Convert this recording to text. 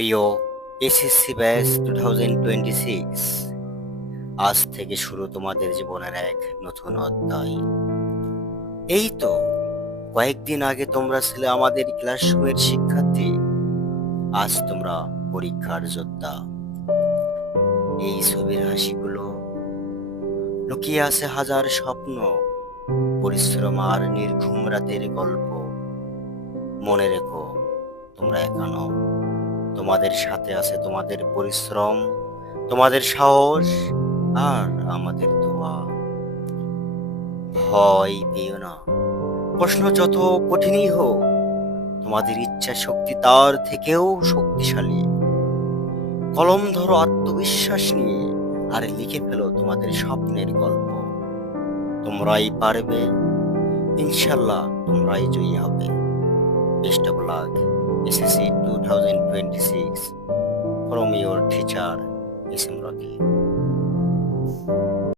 প্রিয় SSC batch 2026, আজ থেকে শুরু তোমাদের জীবনের এক নতুন অধ্যায়। এই তো কয়েকদিন আগে তোমরা ছিলে আমাদের ক্লাসরুমের শিক্ষার্থী, আজ তোমরা পরীক্ষার যোদ্ধা। এই ছবির হাসিগুলো লুকিয়ে আছে হাজার স্বপ্ন, পরিশ্রম আর নির্ঘুম রাতের গল্প। মনে রেখো, তোমরা একা নও। তোমাদের সাথে আছে তোমাদের পরিশ্রম, তোমাদের সাহস আর আমাদের দোয়া। ভয় পেও না, প্রশ্ন যত কঠিনই হোক, তোমাদের ইচ্ছা শক্তি তার থেকেও শক্তিশালী। কলম ধরো আত্মবিশ্বাস নিয়ে, আর লিখে ফেলো তোমাদের স্বপ্নের গল্প। তোমরাই পারবে, ইনশাল্লাহ তোমরাই জয়ী হবে। Best of luck SSC 2026 from your teacher, S M Rocky.